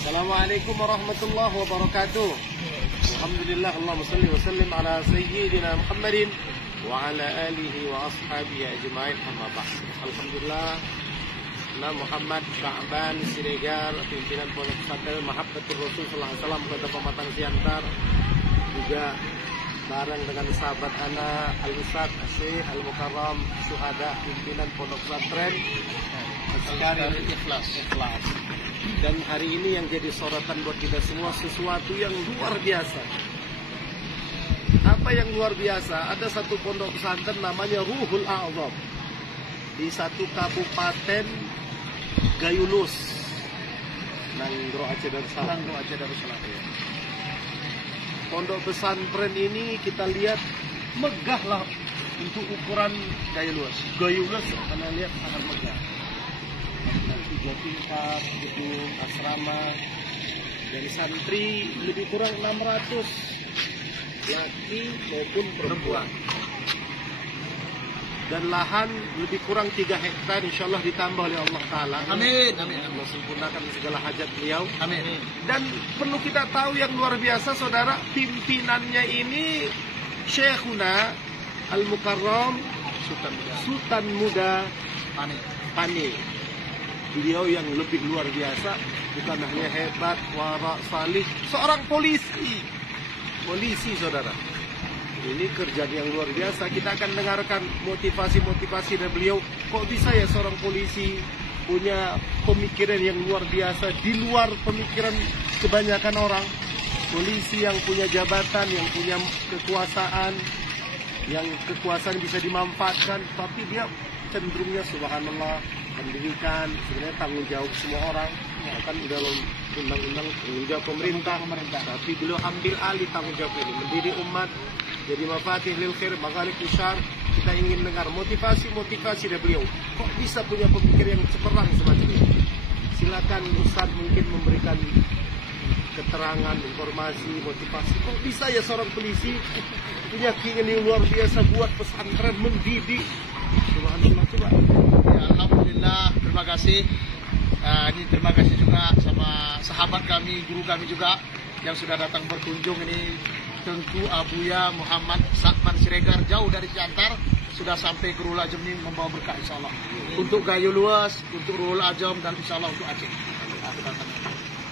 Assalamualaikum warahmatullahi wabarakatuh. Alhamdulillah, Allahumma salli wa sallim ala sayyidina Muhammadin wa ala alihi wa ashabihi ajma'in, amma ba'd. Alhamdulillah, Nah Muhammad Sya'ban Siregar, pimpinan Pondok Pesantren Mahabbatur Rasul sallallahu alaihi wasallam, Kota Pematang Siantar, juga bareng dengan sahabat ana Al-Ustaz Syekh Al-Mukarram Syuhada, pimpinan Pondok Pesantren Ikhlas. Dan hari ini yang jadi sorotan buat kita semua sesuatu yang luar biasa. Apa yang luar biasa? Ada satu pondok pesantren namanya Ruhul A'zam di satu kabupaten Gayulus, Nangro Aceh Darussalam. Ya. Pondok pesantren ini kita lihat megah lah untuk ukuran Gayulus. Karena lihat sangat megah. 3 tingkat gedung asrama, dan santri lebih kurang 600 laki maupun perempuan, dan lahan lebih kurang 3 hektar, insyaallah ditambah oleh Allah Ta'ala. Amin. Allah sempurnakan segala hajat beliau. Amin. Dan perlu kita tahu yang luar biasa, saudara, pimpinannya ini Syekhuna Al-Mukarram Sultan Muda Pani. Beliau yang lebih luar biasa, bukan hanya hebat, wara, salih, seorang polisi, saudara. Ini kerjaan yang luar biasa. Kita akan dengarkan motivasi dari beliau. Kok bisa ya seorang polisi punya pemikiran yang luar biasa, di luar pemikiran kebanyakan orang. Polisi yang punya jabatan, yang punya kekuasaan, yang kekuasaan bisa dimanfaatkan, tapi dia cenderungnya subhanallah, pendidikan sebenarnya tanggung jawab semua orang, akan dalam undang-undang tanggung jawab pemerintah. Tapi beliau ambil alih tanggung jawab ini, mendidik umat jadi mafatih lil khair, maghaliq syarr. Kita ingin dengar motivasi dari beliau. Kok bisa punya pemikiran yang cemerlang semacam ini? Silakan Ustaz mungkin memberikan keterangan, informasi, motivasi. Kok bisa ya seorang polisi punya keinginan yang luar biasa buat pesantren, mendidik? Subhanallah, coba. Ya, alhamdulillah, terima kasih. Ini terima kasih juga sama sahabat kami, guru kami juga yang sudah datang berkunjung. Ini tentu Abuya Muhammad Sya'ban Siregar, jauh dari Siantar, sudah sampai ke Ruhul A'zam ini membawa berkah insyaallah. Untuk Gayulus, untuk Ruhul A'zam, dan insyaallah untuk Aceh.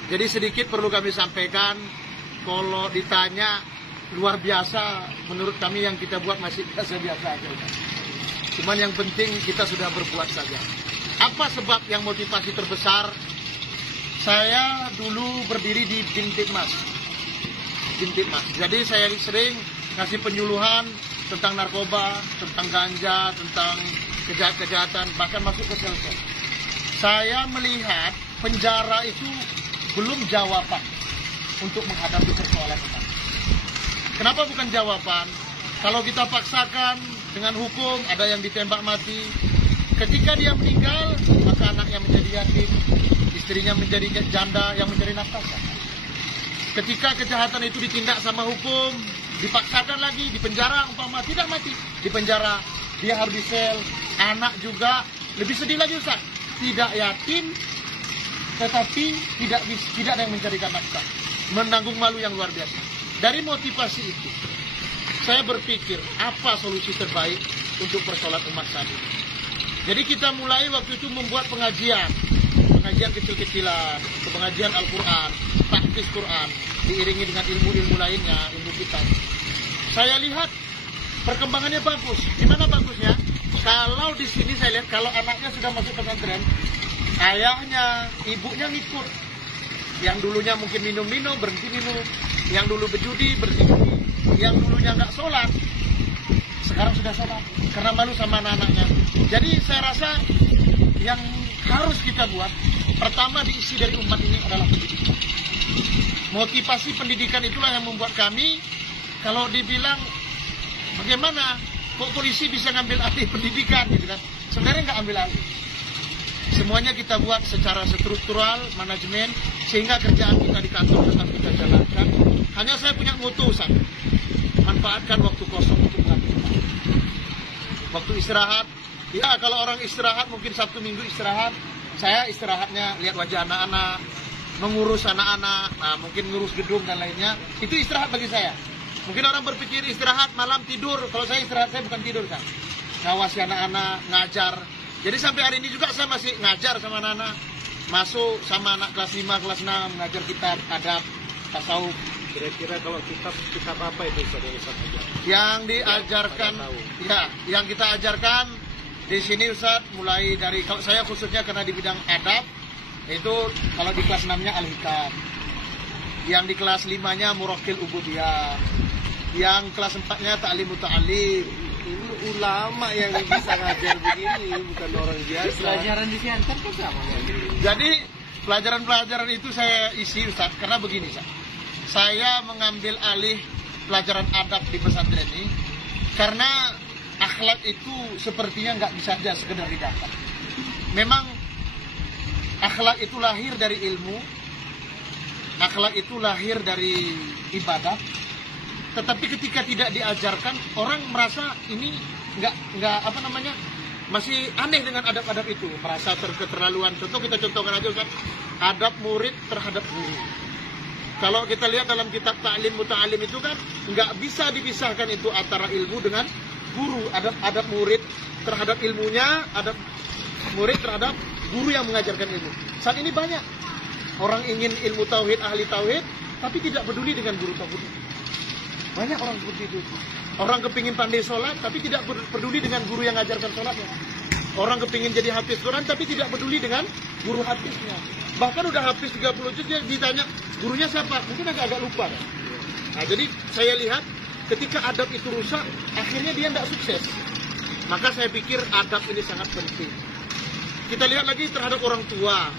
Jadi sedikit perlu kami sampaikan, kalau ditanya luar biasa, menurut kami yang kita buat masih biasa-biasa aja. Cuman yang penting kita sudah berbuat saja. Apa sebab yang motivasi terbesar? Saya dulu berdiri di Bintitmas. Jadi saya sering ngasih penyuluhan tentang narkoba, tentang ganja, tentang kejahatan, bahkan masuk ke sel-sel. Saya melihat penjara itu belum jawaban untuk menghadapi persoalan kita. Kenapa bukan jawaban? Kalau kita paksakan dengan hukum, ada yang ditembak mati. Ketika dia meninggal, maka anaknya menjadi yatim, istrinya menjadi janda yang mencari nafkah. Ketika kejahatan itu ditindak sama hukum, dipaksakan lagi, di penjara, umpama tidak mati, di penjara, dia harus di sel. Anak juga lebih sedih lagi, Ustaz. Tidak yatim, tetapi tidak ada yang mencarikan nafkah, menanggung malu yang luar biasa. Dari motivasi itu, saya berpikir apa solusi terbaik untuk persoalan umat saat ini. Jadi kita mulai waktu itu membuat pengajian kecil-kecilan, pengajian Al-Quran, tahfiz Quran, diiringi dengan ilmu-ilmu lainnya, ilmu kita. Saya lihat perkembangannya bagus. Gimana bagusnya? Kalau di sini saya lihat kalau anaknya sudah masuk pesantren, ayahnya, ibunya ngikut. Yang dulunya mungkin minum-minum, berhenti minum. Yang dulu berjudi, berhenti. Yang dulunya nggak sholat, sekarang sudah sholat karena malu sama anak-anaknya. Jadi saya rasa yang harus kita buat, pertama diisi dari umat ini adalah pendidikan. Motivasi pendidikan itulah yang membuat kami, kalau dibilang bagaimana kok polisi bisa ngambil alih pendidikan gitu kan, sebenarnya nggak ambil alih. Semuanya kita buat secara struktural, manajemen, sehingga kerjaan kita di kantor tetap kita jalankan. Hanya saya punya moto, Ustaz, manfaatkan waktu kosong untuk melakukan. Waktu istirahat, ya kalau orang istirahat mungkin Sabtu Minggu istirahat, saya istirahatnya lihat wajah anak-anak, mengurus anak-anak, mungkin ngurus gedung dan lainnya, itu istirahat bagi saya. Mungkin orang berpikir istirahat malam tidur, kalau saya istirahat saya bukan tidur kan. Ngawasi anak-anak, ngajar. Jadi sampai hari ini juga saya masih ngajar sama anak-anak. Masuk sama anak kelas 5, kelas 6, ngajar kitab, adab, tasawuf. Kira-kira kalau kitab apa itu Ustaz? Yang diajarkan, yang kita ajarkan di sini Ustaz, mulai dari, kalau saya khususnya karena di bidang adab, itu kalau di kelas 6-nya Al-Hikam, yang di kelas 5-nya Muraqqil Ubudiyah, yang kelas 4-nya Ta'lim Muta'allim. Ini ulama yang bisa ngajar begini, bukan orang biasa. Pelajaran di Siantar kok sama? Jadi pelajaran-pelajaran itu saya isi Ustaz, karena begini Ustaz. Saya mengambil alih pelajaran adab di pesantren ini karena akhlak itu sepertinya nggak bisa aja sekedar didapat. Memang akhlak itu lahir dari ilmu, akhlak itu lahir dari ibadah. Tetapi ketika tidak diajarkan, orang merasa ini nggak masih aneh dengan adab-adab itu, merasa keterlaluan. Contoh kita contohkan aja Ustaz, adab murid terhadap guru. Kalau kita lihat dalam kitab Ta'lim Muta'allim itu kan nggak bisa dipisahkan itu antara ilmu dengan guru. Adab murid terhadap ilmunya, adab murid terhadap guru yang mengajarkan ilmu. Saat ini banyak orang ingin ilmu tauhid, ahli tauhid, tapi tidak peduli dengan guru tauhid. Banyak orang seperti itu. Orang kepingin pandai sholat, tapi tidak peduli dengan guru yang mengajarkan sholatnya. Orang kepingin jadi hafiz Quran, tapi tidak peduli dengan guru hafiznya. Bahkan udah hafiz 30 juz, dia ditanya gurunya siapa, mungkin agak lupa kan? Nah, jadi saya lihat ketika adab itu rusak, akhirnya dia tidak sukses. Maka saya pikir adab ini sangat penting. Kita lihat lagi terhadap orang tua.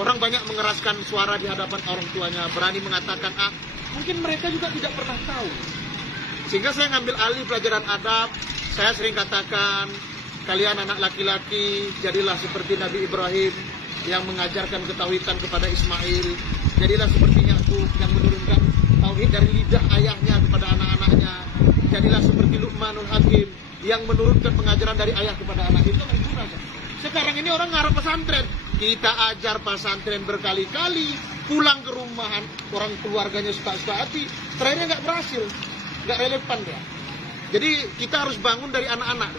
Orang banyak mengeraskan suara di hadapan orang tuanya, berani mengatakan mungkin mereka juga tidak pernah tahu. Sehingga saya ngambil alih pelajaran adab. Saya sering katakan, kalian anak laki-laki, jadilah seperti Nabi Ibrahim yang mengajarkan ketauhidan kepada Ismail. Jadilah seperti Yakub yang menurunkan tauhid dari lidah ayahnya kepada anak-anaknya. Jadilah seperti Luqmanul Hakim yang menurunkan pengajaran dari ayah kepada anak. Itu kan. Sekarang ini orang ngarep pesantren. Kita ajar pesantren berkali-kali, pulang ke rumahan, orang keluarganya suka-suka hati, terakhirnya nggak berhasil, nggak relevan ya. Jadi kita harus bangun dari anak-anak.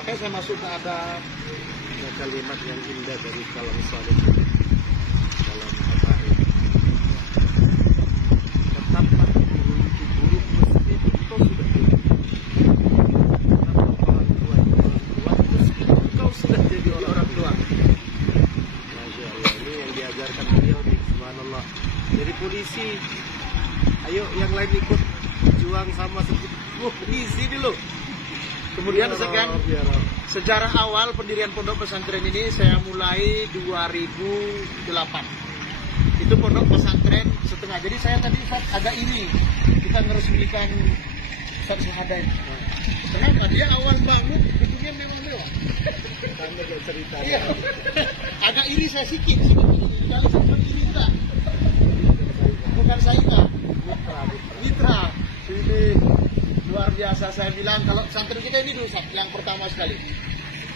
Makanya saya masuk ke adab. Ada kalimat yang indah dari kalam salih dalam habaib. Tetaplah guru itu buruk meskipun kau sudah tua. Tetaplah orang tua meskipun kau sudah jadi orang tua. Masya Allah, ini yang diajarkan beliau nih, subhanallah. Jadi polisi, ayo yang lain ikut juang sama seperti polisi dulu. Kemudian sejarah awal pendirian pondok pesantren ini saya mulai 2008. Itu pondok pesantren setengah. Jadi saya tadi agak ini kita meresmikan Ustaz Syahadain. Kenapa? Dia awal bangun gedungnya mewah-mewah. Tanda cerita. Iya. Agak iri saya sikit sebetulnya. Kali seperti Mitra. Bukan Saika. Mitra. Ini luar biasa. Saya bilang kalau pesantren kita ini dulu yang pertama sekali.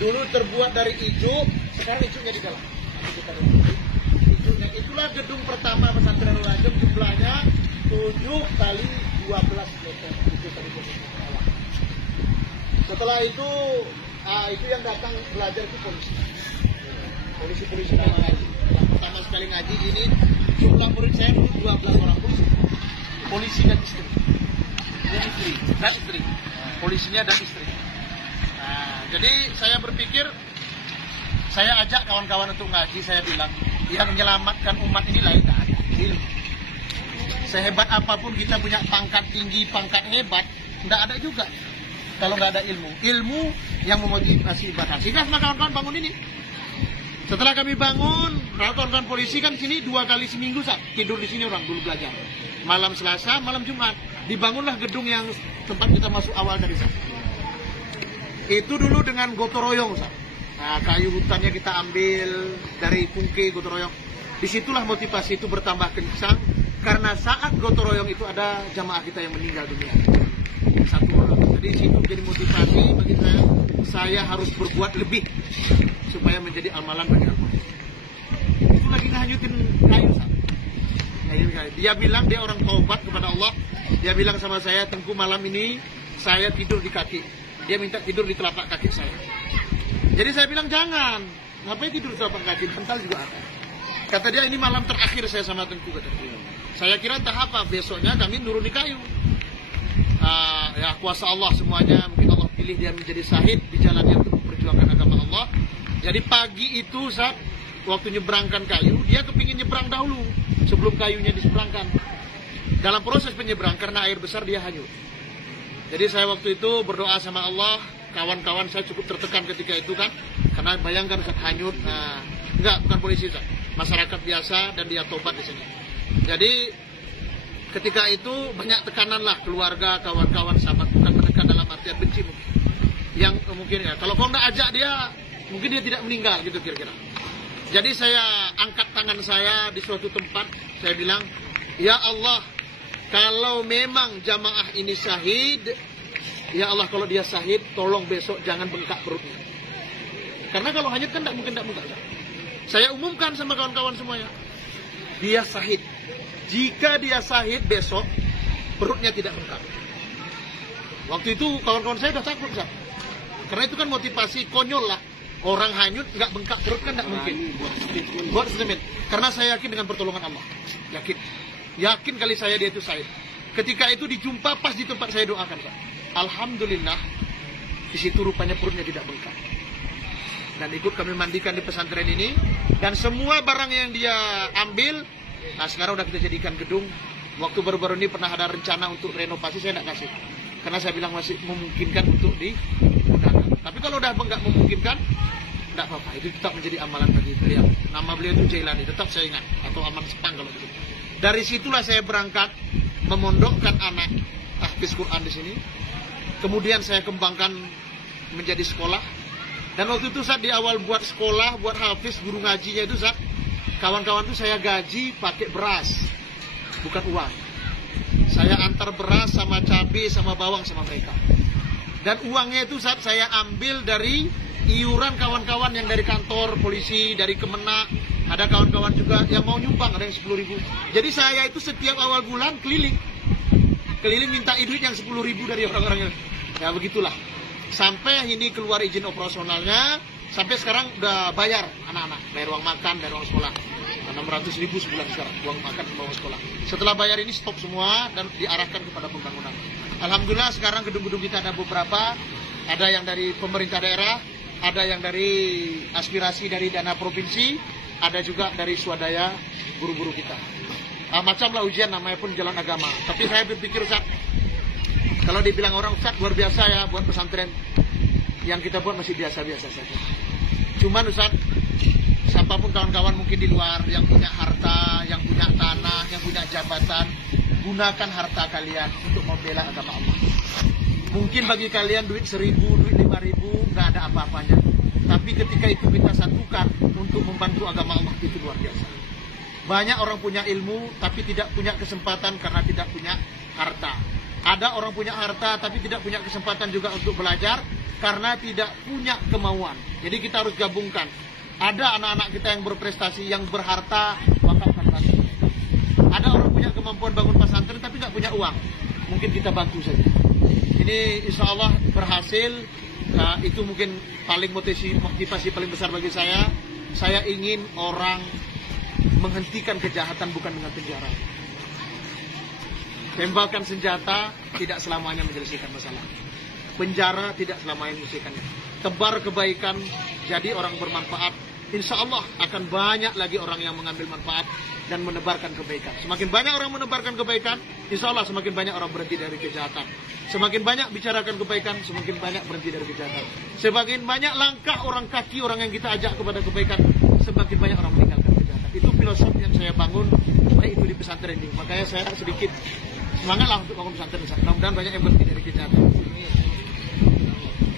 Dulu terbuat dari ijuk, sekarang ijuknya di dalam. Ijuknya itulah gedung pertama pesantren Nurul Ajam, jumlahnya 7 kali 12 meter. Setelah itu yang datang belajar itu polisi ngaji. Yang pertama sekali ngaji ini jumlah murid saya 12 orang polisi dan istri. Polisinya dan istri. Nah, jadi saya berpikir, saya ajak kawan-kawan untuk ngaji. Saya bilang yang menyelamatkan umat ini lain ilmu. Sehebat apapun kita punya pangkat tinggi, pangkat hebat, tidak ada juga kalau nggak ada ilmu. Ilmu yang memotivasi ibadah. Sehingga semua kawan-kawan bangun ini. Setelah kami bangun, kawan-kawan polisi kan sini 2 kali seminggu tidur di sini orang dulu belajar. Malam Selasa, malam Jumat. Dibangunlah gedung yang tempat kita masuk awal dari sana. Itu dulu dengan gotong royong. Nah, kayu hutannya kita ambil dari Pungke gotong royong. Disitulah motivasi itu bertambah kencang. Karena saat gotong royong itu ada jamaah kita yang meninggal dunia. 1 orang. Jadi situ jadi motivasi bagi saya harus berbuat lebih supaya menjadi amalan bagi Allah. Itu lagi ngehanyutin kayu. saya. Dia bilang dia orang taubat kepada Allah. Dia bilang sama saya, Tengku, malam ini saya tidur di kaki. Dia minta tidur di telapak kaki saya. Jadi saya bilang jangan. Ngapain tidur di telapak kaki? Bantal juga ada. Kata dia, ini malam terakhir saya sama Tengku. Kata dia. Saya kira entah apa, besoknya kami nuruni kayu. Ya kuasa Allah semuanya. Mungkin Allah pilih dia menjadi syahid di jalannya untuk memperjuangkan agama Allah. Jadi pagi itu saat waktu nyebrangkan kayu, dia kepingin nyebrang dahulu sebelum kayunya diseberangkan. Dalam proses penyeberang karena air besar dia hanyut. Jadi saya waktu itu berdoa sama Allah. Kawan-kawan saya cukup tertekan ketika itu kan, karena bayangkan saat hanyut. Enggak, bukan polisi Ustaz, masyarakat biasa, dan dia tobat di sini. Jadi ketika itu banyak tekanan lah, keluarga, kawan-kawan, sahabat, bukan menekan dalam artian benci mungkin. Yang mungkin ya, kalau kau nggak ajak dia, mungkin dia tidak meninggal gitu kira-kira. Jadi saya angkat tangan saya di suatu tempat, saya bilang, ya Allah, kalau memang jamaah ini syahid, ya Allah kalau dia syahid, tolong besok jangan bengkak perutnya. Karena kalau hanyut kan mungkin tidak bengkak. Saya umumkan sama kawan-kawan semuanya, dia syahid. Jika dia syahid besok, perutnya tidak bengkak. Waktu itu kawan-kawan saya sudah takut, Zat. Karena itu kan motivasi konyol lah. Orang hanyut nggak bengkak perut kan nggak mungkin. Buat statement. Karena saya yakin dengan pertolongan Allah. Yakin kali saya dia itu syahid. Ketika itu dijumpa pas di tempat saya doakan, Zat. Alhamdulillah di situ rupanya perutnya tidak bengkak. Dan ikut kami mandikan di pesantren ini. Dan semua barang yang dia ambil, nah sekarang udah kita jadikan gedung. Waktu baru-baru ini pernah ada rencana untuk renovasi, saya tidak kasih. Karena saya bilang masih memungkinkan untuk digunakan. Tapi kalau udah nggak memungkinkan, tidak apa-apa. Itu tetap menjadi amalan bagi beliau. Nama beliau itu Jailani, tetap saya ingat. Atau Aman Sepang kalau gitu. Dari situlah saya berangkat memondokkan anak tahfiz Quran di sini. Kemudian saya kembangkan menjadi sekolah. Dan waktu itu saat di awal buat sekolah, buat hafiz, guru ngajinya itu saat kawan-kawan itu saya gaji pakai beras, bukan uang. Saya antar beras sama cabai sama bawang sama mereka. Dan uangnya itu saat saya ambil dari iuran kawan-kawan yang dari kantor polisi, dari Kemenak. Ada kawan-kawan juga yang mau nyumbang, ada yang 10.000. Jadi saya itu setiap awal bulan keliling minta duit yang 10.000 dari orang-orang. Ya begitulah. Sampai ini keluar izin operasionalnya, sampai sekarang udah bayar anak-anak, bayar uang makan, bayar uang sekolah. 600.000 sebulan sekarang, uang makan sama uang sekolah. Setelah bayar ini stop semua dan diarahkan kepada pembangunan. Alhamdulillah sekarang gedung-gedung kita ada beberapa, ada yang dari pemerintah daerah, ada yang dari aspirasi dari dana provinsi, ada juga dari swadaya guru-guru kita. Macamlah ujian namanya pun jalan agama. Tapi saya berpikir Ustaz, kalau dibilang orang Ustaz luar biasa ya buat pesantren, yang kita buat masih biasa-biasa saja. Cuman Ustaz, siapapun kawan-kawan mungkin di luar yang punya harta, yang punya tanah, yang punya jabatan, gunakan harta kalian untuk membela agama Allah. Mungkin bagi kalian duit 1.000, duit 5.000 nggak ada apa-apanya. Tapi ketika itu kita satukan untuk membantu agama Allah, itu luar biasa. Banyak orang punya ilmu tapi tidak punya kesempatan karena tidak punya harta. Ada orang punya harta tapi tidak punya kesempatan juga untuk belajar karena tidak punya kemauan. Jadi kita harus gabungkan. Ada anak-anak kita yang berprestasi, yang berharta, wakafkan bantu. Ada orang punya kemampuan bangun pesantren tapi nggak punya uang. Mungkin kita bantu saja. Ini insya Allah berhasil. Itu mungkin paling motivasi paling besar bagi saya. Saya ingin orang menghentikan kejahatan bukan dengan penjara. Tembakan senjata tidak selamanya menyelesaikan masalah. Penjara tidak selamanya menyelesaikannya. Tebar kebaikan, jadi orang bermanfaat. Insya Allah akan banyak lagi orang yang mengambil manfaat dan menebarkan kebaikan. Semakin banyak orang menebarkan kebaikan, insya Allah semakin banyak orang berhenti dari kejahatan. Semakin banyak bicarakan kebaikan, semakin banyak berhenti dari kejahatan. Semakin banyak langkah orang kaki, orang yang kita ajak kepada kebaikan, semakin banyak orang meninggalkan kejahatan. Itu filosofi yang saya bangun, baik itu di pesantren ini. Makanya saya sedikit semangatlah untuk bangun pesantren. Mudah-mudahan banyak yang berhenti dari kejahatan.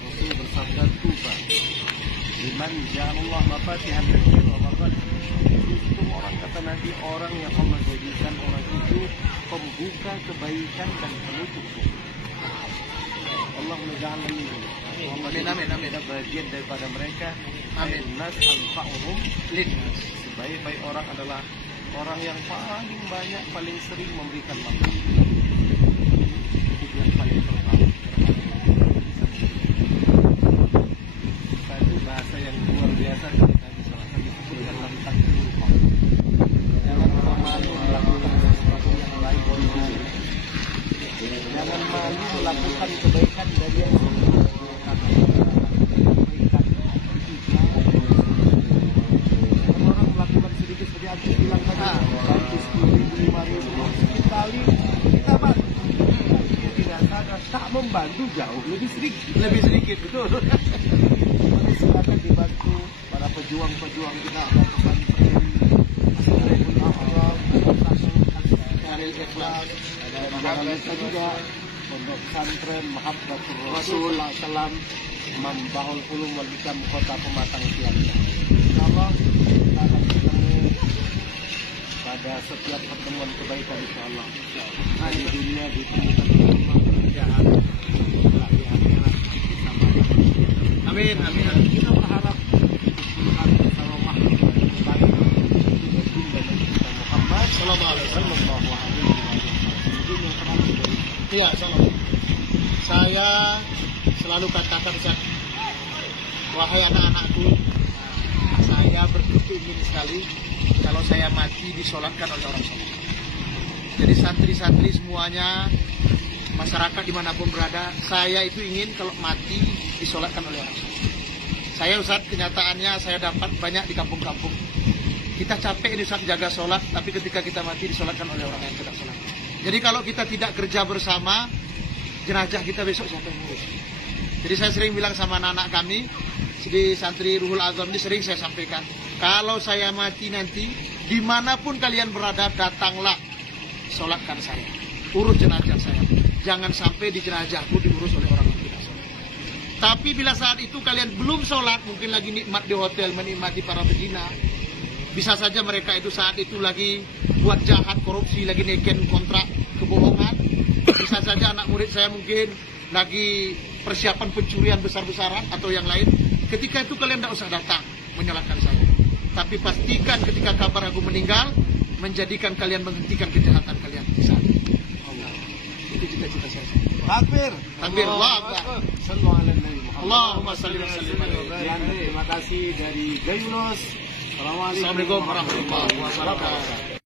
Rasul bersabda tuba liman ja'alullah mafatihan rizqi wa maghfirah. Beruntung orang, kata Nabi, orang yang Allah jadikan orang itu pembuka kebaikan dan penutup. Allah menja'alna minhum. Amin. Bagian daripada mereka. Amin. Nas anfa'uhum linnas. Sebaik-baik orang adalah orang yang paling banyak, paling sering memberikan makan. Itu yang paling terbaik. Itu bahasa yang luar biasa ketika misalkan disebutkan tentang infak. Jangan malu melakukan sesuatu yang lain dari diri. Jangan malu melakukan kebaikan dari yang orang melakukan sedikit seperti aku bilang tadi, bantu 10.000, 5.000 sekali kita bantu. Dia tidak sadar tak membantu jauh lebih sedikit betul. Jadi silakan dibantu para pejuang-pejuang kita, jangan lupa juga pondok pesantren Mahabbatur Rasul Sallam Imam Bahul Ulum wal Hikam Kota Pematang Siantar. Insyaallah kita akan ketemu pada setiap pertemuan kebaikan insyaallah. Di dunia ditemukan pekerjaan di akhirat bersama. Amin, amin. Kita berharap Tuhan bersama makhluk yang baik dan kita Muhammad sallallahu alaihi wasallam. Iya, saya selalu katakan, Ustaz, wahai anak-anakku, saya berkepingin sekali kalau saya mati disolatkan oleh orang soleh. Jadi santri-santri semuanya, masyarakat dimanapun berada, saya itu ingin kalau mati disolatkan oleh orang soleh. Saya, Ustaz, kenyataannya saya dapat banyak di kampung-kampung. Kita capek ini, Ustaz, jaga sholat, tapi ketika kita mati disolatkan oleh orang yang tidak sholat. Jadi kalau kita tidak kerja bersama, jenazah kita besok siapa yang ngurus? Jadi saya sering bilang sama anak-anak kami, di santri Ruhul Azam ini sering saya sampaikan, kalau saya mati nanti, dimanapun kalian berada, datanglah, sholatkan saya, urus jenazah saya. Jangan sampai di jenazahku diurus oleh orang yang tidak sholat. Tapi bila saat itu kalian belum sholat, mungkin lagi nikmat di hotel, menikmati para berzina, bisa saja mereka itu saat itu lagi buat jahat, korupsi, lagi neken kontrak kebohongan. Bisa saja anak murid saya mungkin lagi persiapan pencurian besar-besaran atau yang lain. Ketika itu kalian tidak usah datang menyalahkan saya. Tapi pastikan ketika kabar aku meninggal, menjadikan kalian menghentikan kejahatan kalian. Itu cita-cita saya. Takbir. Takbir. Allahu Akbar. Allahumma shalli wa sallim. Terima kasih dari Gayunos. Assalamualaikum warahmatullahi wabarakatuh.